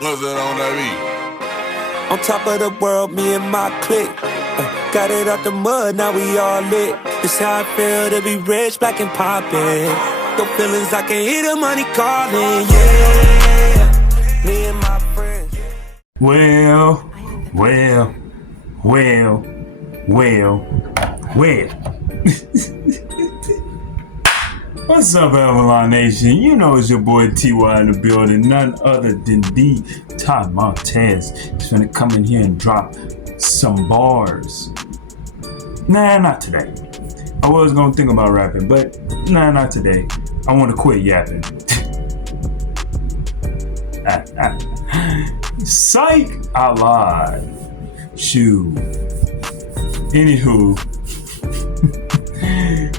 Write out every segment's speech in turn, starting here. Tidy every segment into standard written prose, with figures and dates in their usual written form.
What's that on that beat? On top of the world, me and my clique. Got it out the mud, now we all lit. This how I feel to be rich, black and poppin'. No feelings, I can hear the money calling, yeah. Me and my friends. Well. What's up, Avalon Nation? You know it's your boy TY in the building, none other than the Montez. He's gonna come in here and drop some bars. Nah, not today. I was gonna think about rapping, but nah, not today. I wanna quit yapping. Psych! I lied. Shoo. Anywho.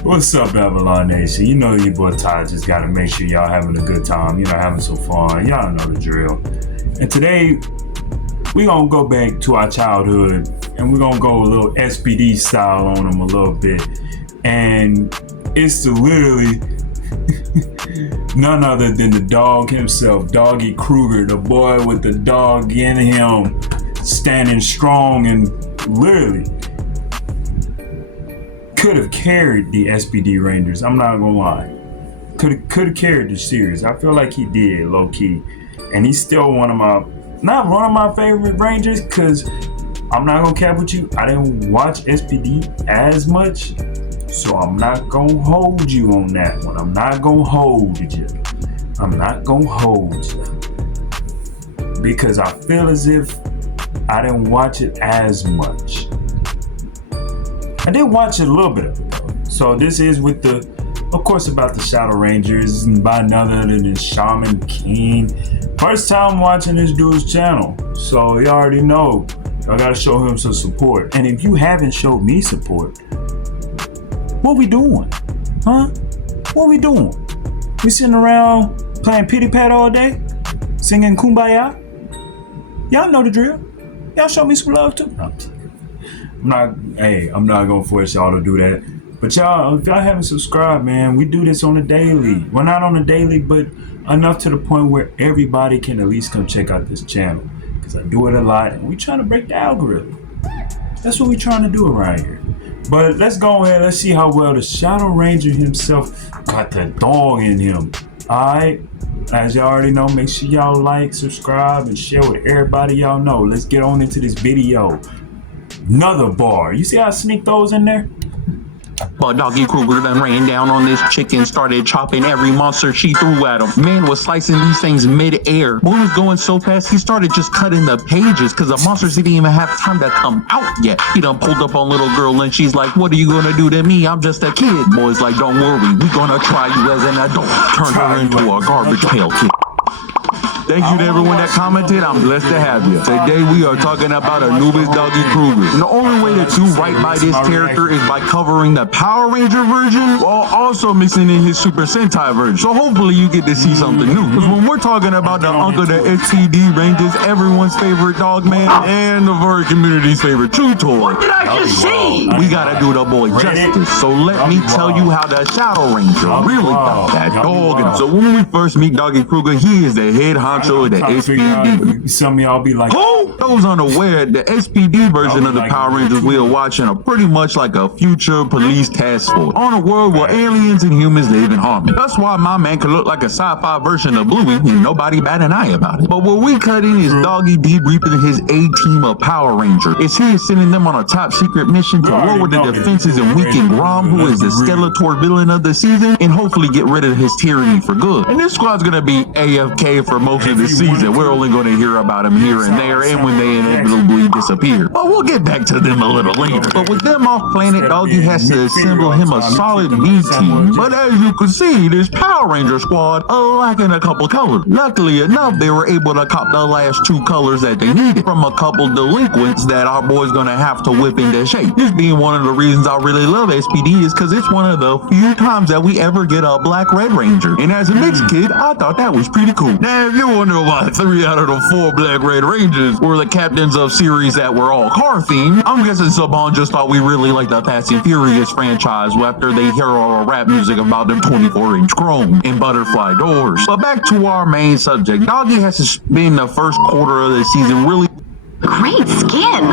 What's up, Avalon Nation? You know your boy Ty just gotta make sure y'all having a good time. You know, having some fun. Y'all know the drill. And today, we gonna go back to our childhood and we're gonna go a little SPD style on them a little bit. And it's to literally none other than the dog himself, Doggie Kruger, the boy with the dog in him, standing strong and literally could have carried the SPD Rangers. I'm not gonna lie. Could have carried the series. I feel like he did, low key. And he's still not one of my favorite Rangers, because I'm not gonna cap with you. I didn't watch SPD as much, so I'm not gonna hold you on that one. I'm not gonna hold you. Because I feel as if I didn't watch it as much. I did watch it a little bit of it though. So this is with of course, about the Shadow Rangers, and by none other than Shaman King. First time watching this dude's channel, so you already know I gotta show him some support. And if you haven't showed me support, what we doing? Huh? What we doing? We sitting around playing pity pat all day? Singing Kumbaya? Y'all know the drill. Y'all show me some love too. No, I'm not gonna force y'all to do that. But y'all, if y'all haven't subscribed, man, we do this on a daily. Well, not on a daily, but enough to the point where everybody can at least come check out this channel. Because I do it a lot, and we trying to break the algorithm. That's what we trying to do around here. But let's go ahead, let's see how well the Shadow Ranger himself got that dog in him. Alright, as y'all already know, make sure y'all like, subscribe, and share with everybody y'all know. Let's get on into this video. Another bar. You see how I sneak those in there? But Doggie Kruger then ran down on this chicken, started chopping every monster she threw at him. Man was slicing these things mid-air. Boy was going so fast, he started just cutting the pages because the monsters didn't even have time to come out yet. He done pulled up on little girl and she's like, "What are you gonna do to me? I'm just a kid." Boy's like, "Don't worry, we gonna try you as an adult." Turn her into a garbage pail kid. Thank you to everyone that commented. I'm blessed to have you. Today we are talking about Anubis Doggie Kruger. And the only way to do right by this character is by covering the Power Ranger version while also mixing in his Super Sentai version. So hopefully you get to see something new. Because when we're talking about the Uncle the SPD Rangers, everyone's favorite dog man, and the furry community's favorite chew toy, what did I just see? We gotta do the boy justice. So let me tell you how the Shadow Ranger really got that dog. And so when we first meet Doggie Kruger, he is the head honcho of the SPD. Some of y'all be like, who? Those unaware, the SPD version of the Power Rangers we are watching are pretty much like a future police task force on a world where aliens and humans live in harmony. That's why my man could look like a sci-fi version of Bluey and nobody bat an eye about it. But what we cut in is Doggie debriefing his A-team of Power Ranger. It's here sending them on a top secret mission to lower the defenses and weaken Grom, who is the Skeletor villain of the season, and hopefully get rid of his tyranny for good. And this squad's gonna be AFK for most of the season. We're only going to hear about them here and there and when they inevitably disappear. But we'll get back to them a little later. But with them off planet, Doggie has to assemble him a solid B team. But as you can see, this Power Ranger squad lacking a couple colors. Luckily enough, they were able to cop the last two colors that they needed from a couple delinquents that our boy's going to have to whip into shape. This being one of the reasons I really love SPD is because it's one of the few times that we ever get a black Red Ranger. And as a mixed kid, I thought that was pretty cool. Now, if you wonder why 3 out of the 4 Black Red Rangers were the captains of series that were all car themed. I'm guessing Saban just thought we really liked the Fast and Furious franchise after they hear our rap music about them 24-inch chrome and butterfly doors. But back to our main subject. Doggie has spent the first quarter of the season really Great skin.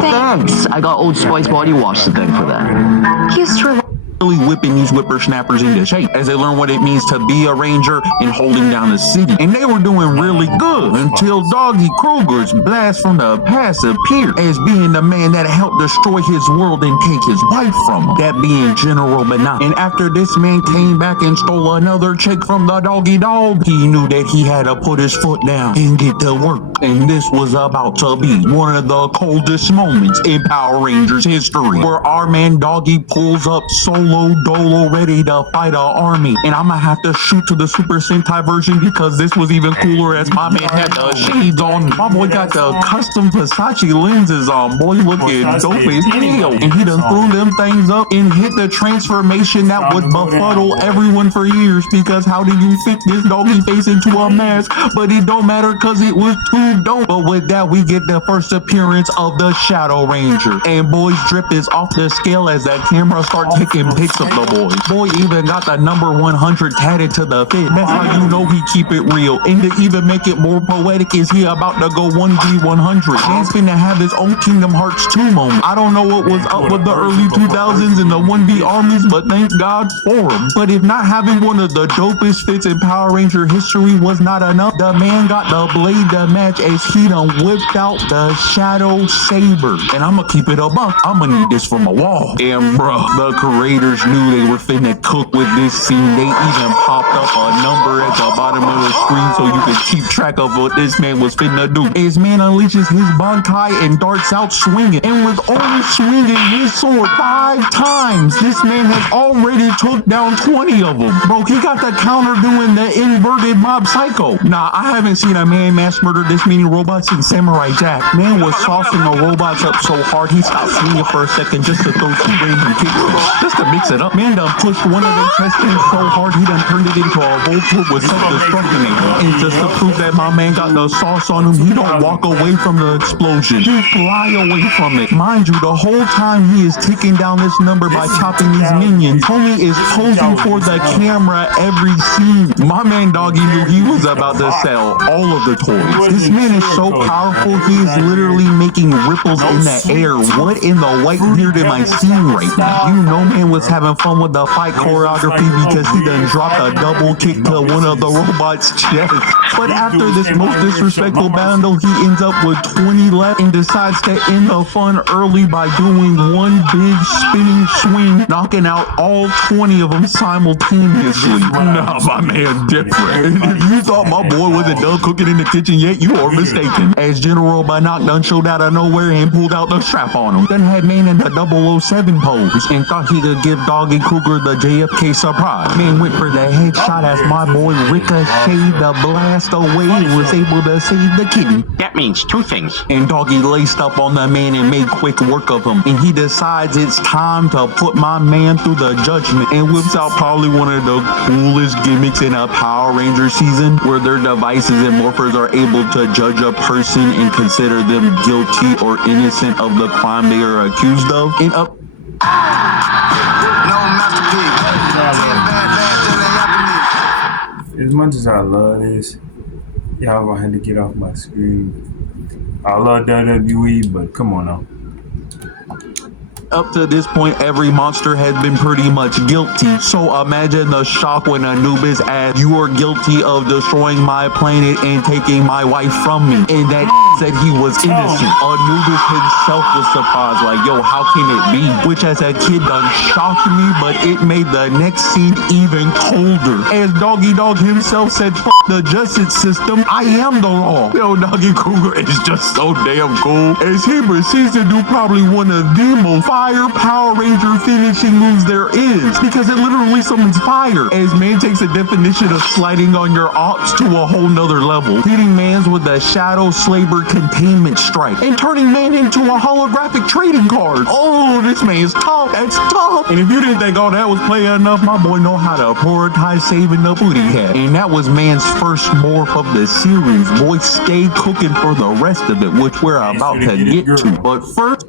Thanks. I got Old Spice body wash to thank for that. Used to whipping these whippersnappers into shape as they learn what it means to be a ranger and holding down the city. And they were doing really good until Doggie Kruger's blast from the past appeared as being the man that helped destroy his world and take his wife from him, that being General Benign. And after this man came back and stole another chick from the doggy dog, he knew that he had to put his foot down and get to work. And this was about to be one of the coldest moments in Power Rangers history, where our man Doggie pulls up solo Dolla ready to fight an army. And I'm gonna have to shoot to the Super Sentai version because this was even cooler as my man had the shades on. My boy got the custom Versace lenses on. Boy looking dope as hell. And he done threw them things up and hit the transformation that would befuddle everyone for years, because how did you fit this doggy face into a mask? But it don't matter because it was too dope. But with that, we get the first appearance of the Shadow Ranger. And boy's drip is off the scale as that camera start taking pics of the boy. Boy even got the number 100 tatted to the fit. That's how you know he keep it real. And to even make it more poetic, is he about to go 1v100. Man's finna have his own Kingdom Hearts 2 moment. I don't know what was up with the early 2000s and the 1v armies, but thank God for him. But if not having one of the dopest fits in Power Ranger history was not enough, the man got the blade to match as he done whipped out the Shadow Saber. And I'ma keep it a buck. I'ma need this for my wall. And bruh, the creators knew they were finna cook with this scene. They even popped up a number at the bottom of the screen so you could keep track of what this man was finna do. His man unleashes his Bankai and darts out swinging. And with only swinging his sword 5 times, this man has already took down 20 of them. Bro, he got the counter doing the inverted Mob Psycho. Nah, I haven't seen a man mass murder this many robots since Samurai Jack. Man was saucing the robots up so hard he stopped swinging for a second just to throw 2 random kicks. Just to mix it up. Man done pushed one of their chest in so hard he done turned it into a whole troop with self-destruction. And just to prove that my man got the sauce on him, he don't walk away from the explosion. He fly away from it. Mind you, the whole time he is ticking down this number by chopping these minions. Homie is posing for the camera every scene. My man Doggie knew he was about to sell all of the toys. This man is so powerful, he is literally making ripples in the air. What in the white beard am I seeing right now? You know man was having fun with the fight choreography because he done dropped a double kick to one of the robot's chest. But after this most disrespectful battle, he ends up with 20 left and decides to end the fun early by doing one big spinning swing, knocking out all 20 of them simultaneously. Nah, my man different. If you thought my boy wasn't done cooking in the kitchen yet, you are mistaken. As General Bannock done showed out of nowhere and pulled out the strap on him. Then had man in the 007 pose and thought he could give Doggie Kruger the JFK surprise. Man went for the headshot as my boy ricocheted the blast away and was able to save the kitty. That means 2 things. And Doggie laced up on the man and made quick work of him. And he decides it's time to put my man through the judgment and whips out probably one of the coolest gimmicks in a Power Ranger season, where their devices and morphers are able to judge a person and consider them guilty or innocent of the crime they are accused of. And up. As much as I love this, y'all gonna have to get off my screen. I love WWE, but come on now. Up to this point, every monster has been pretty much guilty. So imagine the shock when Anubis asked, "You are guilty of destroying my planet and taking my wife from me." And that said he was innocent. Anubis himself was surprised, like, yo, how can it be? Which as a kid done shocked me, but it made the next scene even colder. As Doggie Dog himself said, "F the justice system, I am the law." Yo, Doggie Kruger is just so damn cool, as he proceeds to do probably one of the most fire Power Ranger finishing moves there is, because it literally summons fire, as man takes a definition of sliding on your ops to a whole nother level, hitting mans with the Shadow Slaver Containment Strike, and turning man into a holographic trading card. Oh, this man's tough. That's tough. And if you didn't think all that was play enough, my boy know how to prioritize saving the booty hat. And that was man's first morph of the series. Boy, stay cooking for the rest of it, which we're about to get to. But first,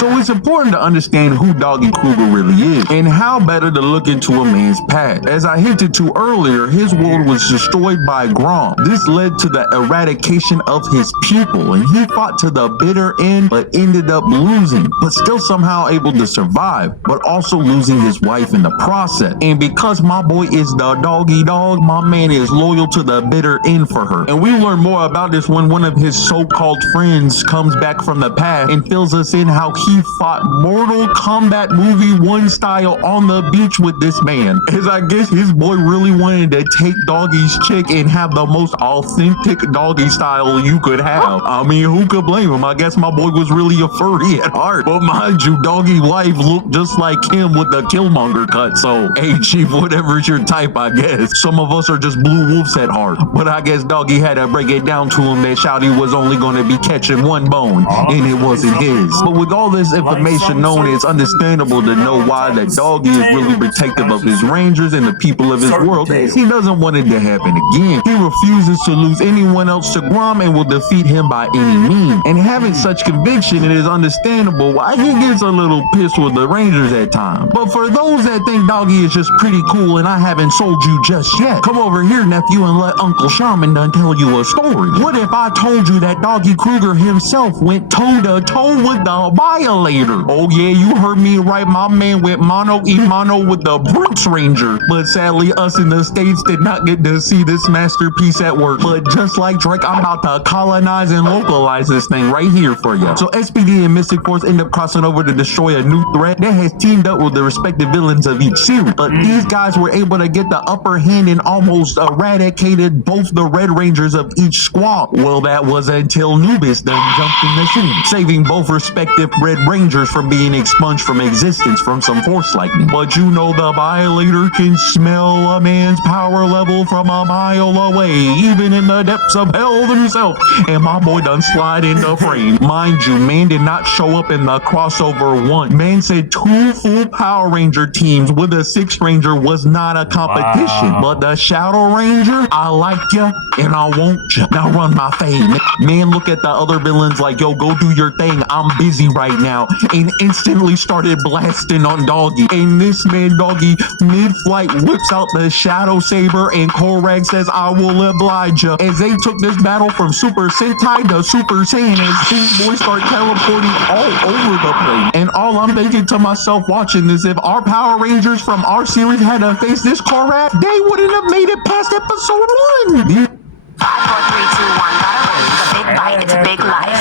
so it's important to understand who Doggie Kruger really is, and how better to look into a man's past. As I hinted to earlier, his world was destroyed by Grom. This led to the eradication of his people, and he fought to the bitter end, but ended up losing, but still somehow able to survive, but also losing his wife in the process. And because my boy is the doggy dog, my man is loyal to the bitter end for her. And we learn more about this when one of his so-called friends comes back from the past and fills us in how he fought Mortal Kombat movie 1 style on the beach with this man, as I guess his boy really wanted to take Doggie's chick and have the most authentic doggy style you could have. I mean, who could blame him? I guess my boy was really a furry at heart, but mind you, Doggie wife looked just like him with the Killmonger cut. So hey chief, whatever's your type, I guess. Some of us are just blue wolves at heart, but I guess Doggie had to break it down to him that Shouty was only going to be catching one bone, and it wasn't his. But with all this information known, it's understandable to know why that Doggie is really protective of his rangers and the people of his world, as he doesn't want it to happen again. He refuses to lose anyone else to Grom and will defeat him by any means. And having such conviction, it is understandable why he gets a little pissed with the rangers at times. But for those that think Doggie is just pretty cool and I haven't sold you just yet, come over here, nephew, and let Uncle Shaman done tell you a story. What if I told you that Doggie Kruger himself went toe-to-toe with the Violator? Oh yeah, you heard me right, my man went mano-a-mano with the Brutes Ranger. But sadly, us in the States did not get to see this masterpiece at work. But just like Drake, I'm about to colonize and localize this thing right here for you. So SPD and Mystic Force end up crossing over to destroy a new threat that has teamed up with the respective villains of each series. But these guys were able to get the upper hand and almost eradicated both the Red Rangers of each squad. Well, that was until Nubis then jumped in the scene, saving both respective Red Rangers from being expunged from existence from some force lightning. But you know the Violator can smell a man's power level from a mile away, even in the depths of hell himself. And my boy done slide in the frame. Mind you, man did not show up in the crossover one. Man said 2 full Power Ranger teams with a 6th Ranger was not a competition. Wow. But the Shadow Ranger, I like ya and I want ya. Now run my fade. Man, look at the other villains like, yo, go do your thing. I'm busy right now. And instantly started blasting on Doggie. And this man, Doggie, mid-flight whips out the Shadow Saber and Korag says, I will oblige ya. As they took this battle from Super Sentai to Super Saiyan, as these boys start teleporting all over the place. And all I'm thinking to myself watching this, if our Power Rangers from our series had to face this Korag, they wouldn't have made it past episode 1. 5, 4, 3, 2, 1, violate. It's a big bite, it's a big life.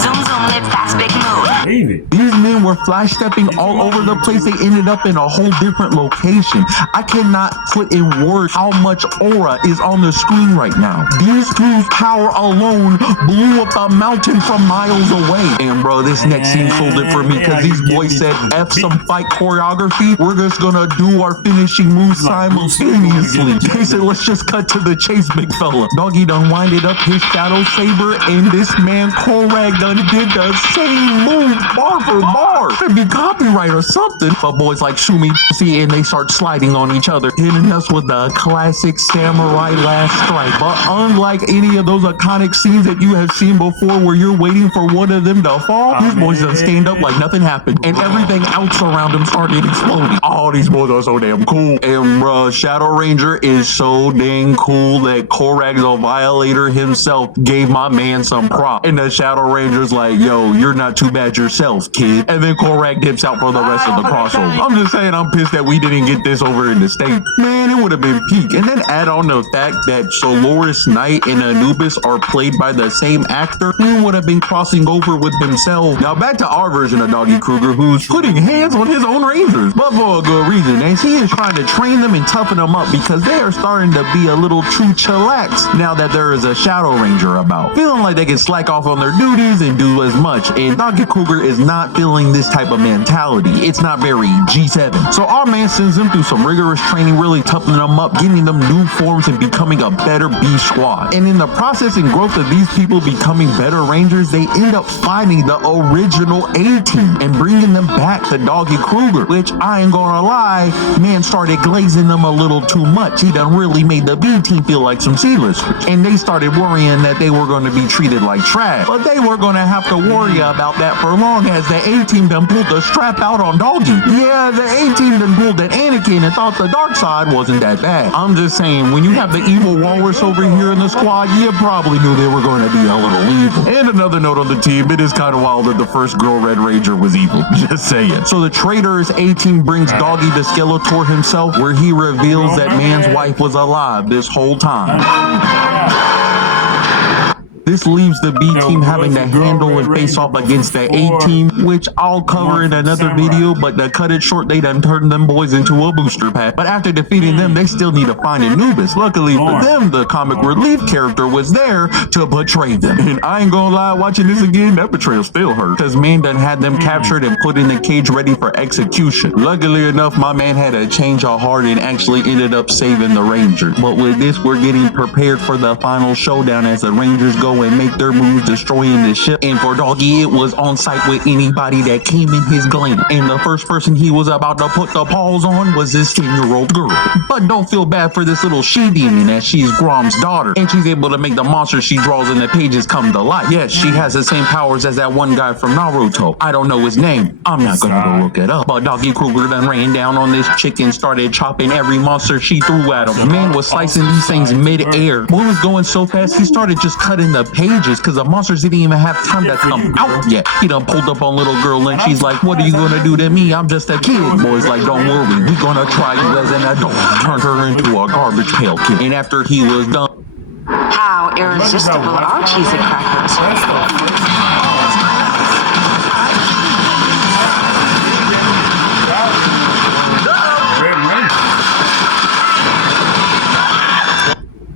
Zoom, zoom, live fast, big move. These men were flash stepping all over the place. They ended up in a whole different location. I cannot put in words how much aura is on the screen right now. These two's power alone blew up a mountain from miles away. And bro, this next scene sold it for me, because these boys said, F some fight choreography, we're just gonna do our finishing moves simultaneously. They said, let's just cut to the chase, big fella. Doggie done winded up his Shadow Saber, and this man Korag done did the same move bar for bar. Should be copyright or something. But boys like Shumi see, and they start sliding on each other, hitting us with the classic samurai last strike. But unlike any of those iconic scenes that you have seen before where you're waiting for one of them to fall, these boys done stand up like nothing happened, and everything else around them started exploding. Oh, these boys are so damn cool. And bruh, Shadow Ranger is so dang cool that Korag the Violator himself gave my man some prop. And the Shadow Ranger's like, yo, you're not too bad yourself, kid. And then then Korak dips out for the rest of the crossover. I'm just saying I'm pissed that we didn't get this over in the state. Man, it would have been peak. And then add on the fact that Soloris Knight and Anubis are played by the same actor, he would have been crossing over with himself. Now back to our version of Doggie Kruger, who's putting hands on his own rangers, but for a good reason, as he is trying to train them and toughen them up because they are starting to be a little too chillax now that there is a Shadow Ranger about, feeling like they can slack off on their duties and do as much. And Doggie Kruger is not feeling this type of mentality. It's not very G7. So our man sends them through some rigorous training, really toughening them up, giving them new forms and becoming a better B squad. And in the process and growth of these people becoming better rangers, they end up finding the original A-team and bringing them back to Doggie Kruger, which I ain't gonna lie, man started glazing them a little too much. He done really made the B team feel like some C-listers, and they started worrying that they were going to be treated like trash. But they were going to have to worry about that for long as the A-team done pulled the strap out on Doggie. Yeah, the A-team done pulled at Anakin and thought the dark side wasn't that bad. I'm just saying, when you have the evil walrus over here in the squad, you probably knew they were going to be a little evil. And another note on the team, it is kind of wild that the first girl Red Ranger was evil. Just saying. So the traitorous A-team brings Doggie to Skeletor himself, where he reveals that man's wife was alive this whole time. This leaves the B team having to handle and face off against the A team, which I'll cover in another video, but to cut it short, they done turned them boys into a booster pack. But after defeating them, they still need to find Anubis. Luckily for them, the comic relief character was there to betray them. And I ain't gonna lie, watching this again, that betrayal still hurt, because man done had them captured and put in the cage ready for execution. Luckily enough, my man had a change of heart and actually ended up saving the Rangers. But with this, we're getting prepared for the final showdown as the Rangers go and make their moves, destroying the ship. And for Doggie, it was on site with anybody that came in his glance. And the first person he was about to put the paws on was this 10-year-old girl. But don't feel bad for this little she-demon, as she's Grom's daughter, and she's able to make the monster she draws in the pages come to life. Yes, she has the same powers as that one guy from Naruto. I don't know his name. I'm not gonna go look it up. But Doggie Kruger done ran down on this chick and started chopping every monster she threw at him. The man was slicing these things mid-air. Boy was going so fast, he started just cutting the pages because the monsters didn't even have time to come out yet. He done pulled up on little girl and she's like, "What are you gonna do to me? I'm just a kid." Boy's like, "Don't worry, we gonna try you as an adult." Turned her into a garbage pail kid. And after he was done, How irresistible are cheesy crackers?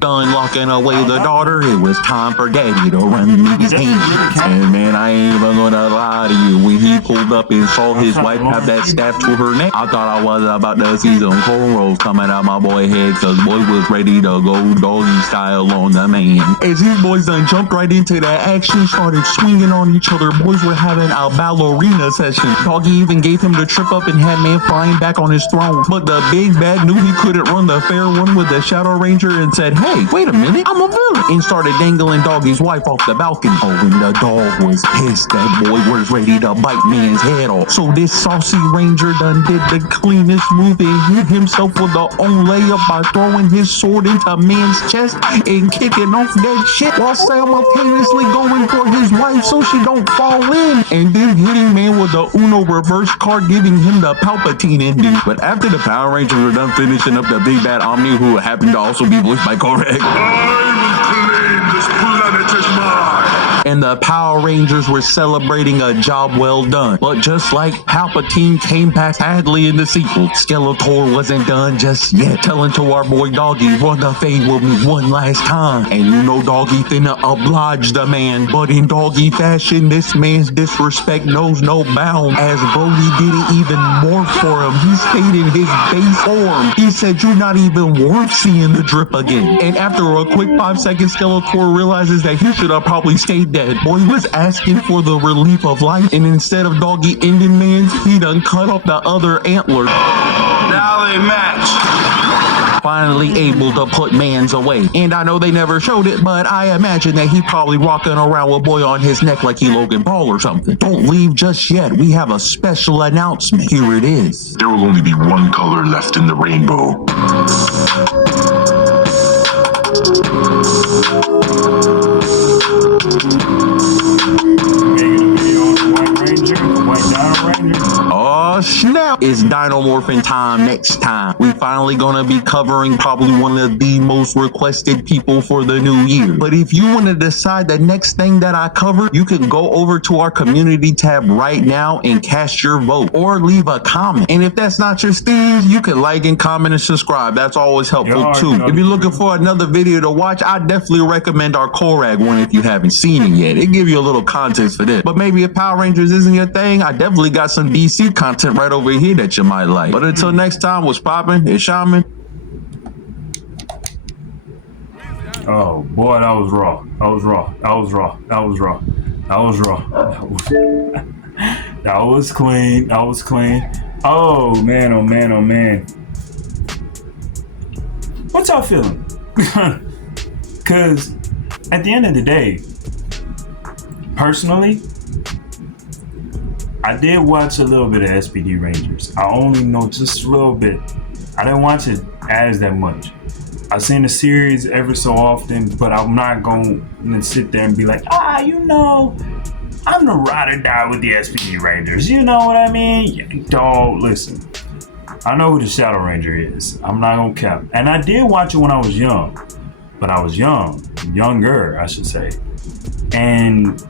done locking away the daughter, it was time for daddy to run these hands. And man, I ain't even gonna lie to you, when he pulled up and saw his wife have that staff to her neck, I thought I was about to see some cornrows coming out my boy head, cause boy was ready to go doggy style on the man. As these boys done jumped right into that action, started swinging on each other, boys were having a ballerina session. Doggy even gave him the trip up and had man flying back on his throne. But the big bad knew he couldn't run the fair one with the Shadow Ranger and said, "Hey, wait a minute, I'm a villain," and started dangling Doggy's wife off the balcony. Oh, and the dog was pissed. That boy was ready to bite man's head off. So this saucy ranger done did the cleanest move and hit himself with the own layup by throwing his sword into man's chest and kicking off that shit while simultaneously going for his wife so she don't fall in, and then hitting man with the Uno reverse card, giving him the Palpatine ending. But after the Power Rangers were done finishing up the big bad Omni, who happened to also be voiced by Korak, and the Power Rangers were celebrating a job well done. But just like Palpatine came back sadly in the sequel, Skeletor wasn't done just yet, telling to our boy Doggy, "Run the fade with me one last time." And you know Doggy finna oblige the man, but in Doggy fashion, this man's disrespect knows no bound, as Brody didn't even morph for him. He stayed in his base form. He said, "You're not even worth seeing the drip again." And after a quick 5 seconds, Skeletor realizes that he should have probably stayed dead. Boy was asking for the relief of life, and instead of Doggy ending man's, he done cut off the other antler. Now they match. Finally able to put man's away. And I know they never showed it, but I imagine that he probably rocking around with boy on his neck like he Logan Paul or something. Don't leave just yet. We have a special announcement. Here it is. There will only be one color left in the rainbow. Making a video on the White Ranger, the White Dino Ranger. it's Dino Morphin time next time. We finally gonna be covering probably one of the most requested people for the new year. But if you want to decide the next thing that I cover, you can go over to our community tab right now and cast your vote or leave a comment. And if that's not your steez, you can like and comment and subscribe. That's always helpful too. If you're looking for another video to watch, I definitely recommend our Korag one if you haven't seen it yet. It gives you a little context for this. But maybe if Power Rangers isn't your thing, I definitely got some DC content right over here that you might like. But until next time, what's poppin'? It's Shaman. Oh boy, that was raw. That was raw. That was raw. That was raw. That was raw. That was clean. That was clean. Oh man, oh man, oh man. What y'all feeling? Cause at the end of the day, personally, I did watch a little bit of SPD Rangers. I only know just a little bit. I didn't watch it as that much. I've seen the series every so often, but I'm not going to sit there and be like, you know, I'm the ride or die with the SPD Rangers. You know what I mean? Dog, listen. I know who the Shadow Ranger is. I'm not going to cap. And I did watch it when I was young. But I was younger, I should say. And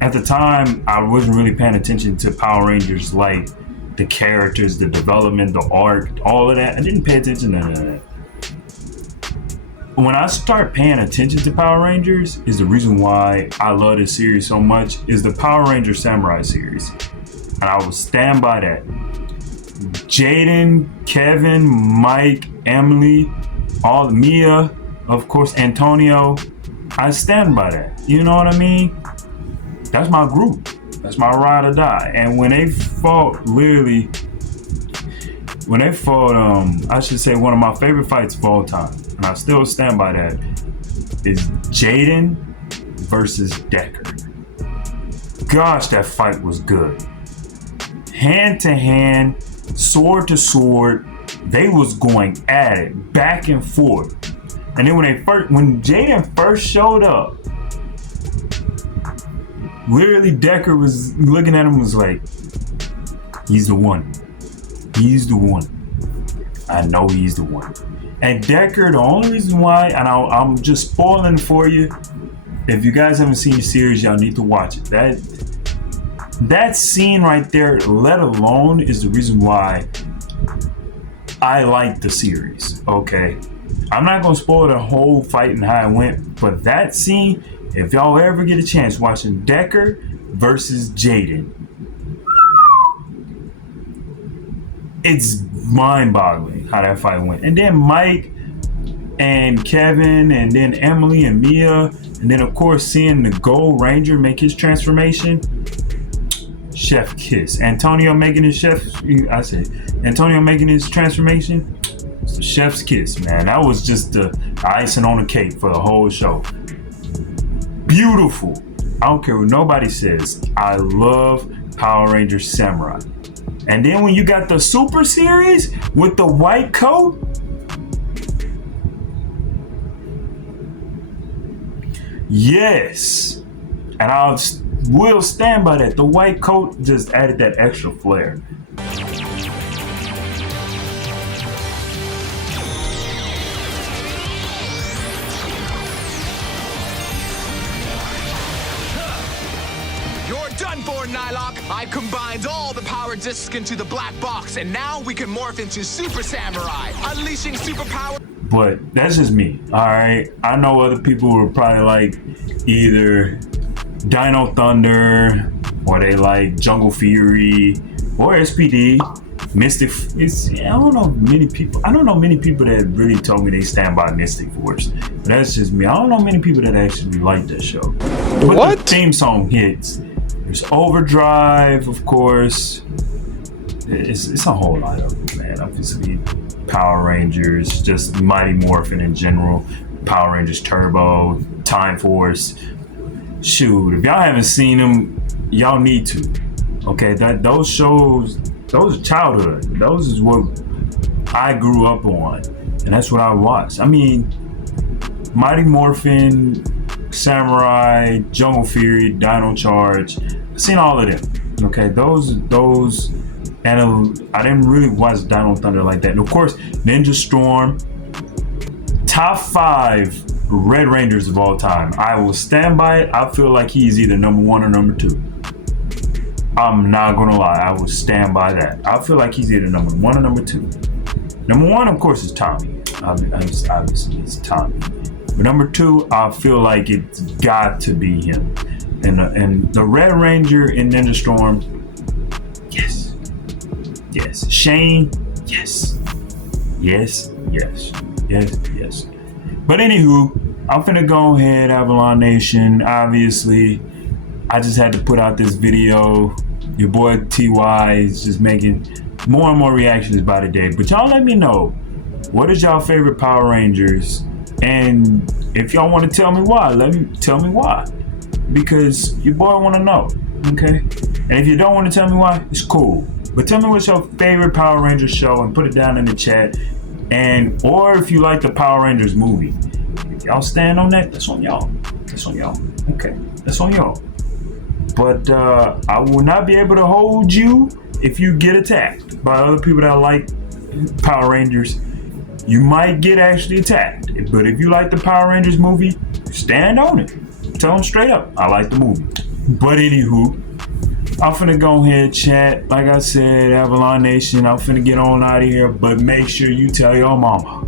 at the time, I wasn't really paying attention to Power Rangers, like the characters, the development, the arc, all of that. I didn't pay attention to none of that. When I start paying attention to Power Rangers, is the reason why I love this series so much, is the Power Ranger Samurai series. And I will stand by that. Jaden, Kevin, Mike, Emily, all Mia, of course, Antonio. I stand by that. You know what I mean? That's my group. That's my ride or die. And when they fought, I should say one of my favorite fights of all time, and I still stand by that, is Jaden versus Decker. Gosh, that fight was good. Hand to hand, sword to sword, they was going at it, back and forth. And then when Jaden first showed up, literally Decker was looking at him and was like, he's the one. He's the one. I know he's the one. And Decker, the only reason why, and I'm just spoiling for you, if you guys haven't seen the series, y'all need to watch it. That scene right there, let alone, is the reason why I like the series, okay? I'm not gonna spoil the whole fight and how it went, but that scene, if y'all ever get a chance watching Decker versus Jaden, it's mind-boggling how that fight went. And then Mike and Kevin, and then Emily and Mia, and then of course seeing the Gold Ranger make his transformation, chef kiss. Antonio making his transformation, it's the chef's kiss, man. That was just the icing on the cake for the whole show. Beautiful. I don't care what nobody says. I love Power Rangers Samurai. And then when you got the Super Series with the white coat, yes. And I will stand by that. The white coat just added that extra flair. I've combined all the power discs into the black box, and now we can morph into Super Samurai, unleashing superpower. But that's just me, all right? I know other people who are probably like either Dino Thunder, or they like Jungle Fury, or SPD, Mystic. I don't know many people that really told me they stand by Mystic Force. But that's just me. I don't know many people that actually like that show. But what? The theme song hits. There's Overdrive, of course. It's a whole lot of them, man. Obviously, Power Rangers, just Mighty Morphin in general, Power Rangers Turbo, Time Force. Shoot, if y'all haven't seen them, y'all need to. Okay, those shows, those are childhood. Those is what I grew up on, and that's what I watched. I mean, Mighty Morphin, Samurai, Jungle Fury, Dino Charge. I've seen all of them. Okay, those And I didn't really watch Dino Thunder like that. And of course, Ninja Storm, top 5 Red Rangers of all time. I will stand by it. I feel like he's either number 1 or number 2. I'm not gonna lie, I will stand by that. I feel like he's either number 1 or number 2. Number 1, of course, is Tommy. Obviously, it's Tommy. But number 2, I feel like it's got to be him. And the Red Ranger in Ninja Storm, yes. Yes. Shane, yes. Yes, yes. Yes, yes. But anywho, I'm finna go ahead, Avalon Nation. Obviously, I just had to put out this video. Your boy TY is just making more and more reactions by the day. But y'all let me know, what is y'all favorite Power Rangers? And if y'all want to tell me why, tell me why. Because your boy want to know, okay? And if you don't want to tell me why, it's cool. But tell me what's your favorite Power Rangers show and put it down in the chat. Or if you like the Power Rangers movie. If y'all stand on that, that's on y'all. That's on y'all. Okay, that's on y'all. But I will not be able to hold you if you get attacked by other people that like Power Rangers. You might get actually attacked. But if you like the Power Rangers movie, stand on it. Tell them straight up, I like the movie. But anywho, I'm finna go ahead, chat. Like I said, Avalon Nation, I'm finna get on out of here. But make sure you tell your mama,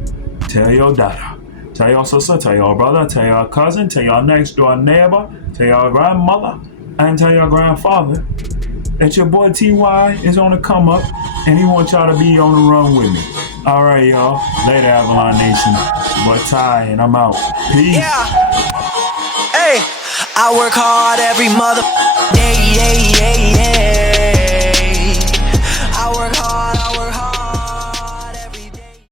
tell your daughter, tell your sister, tell your brother, tell your cousin, tell your next door neighbor, tell your grandmother, and tell your grandfather that your boy TY is on the come up and he wants y'all to be on the run with me. All right, y'all. Later, Avalon Nation. Boy Ty, and I'm out. Peace. Yeah. Hey, I work hard every mother day, yeah, yeah, yeah.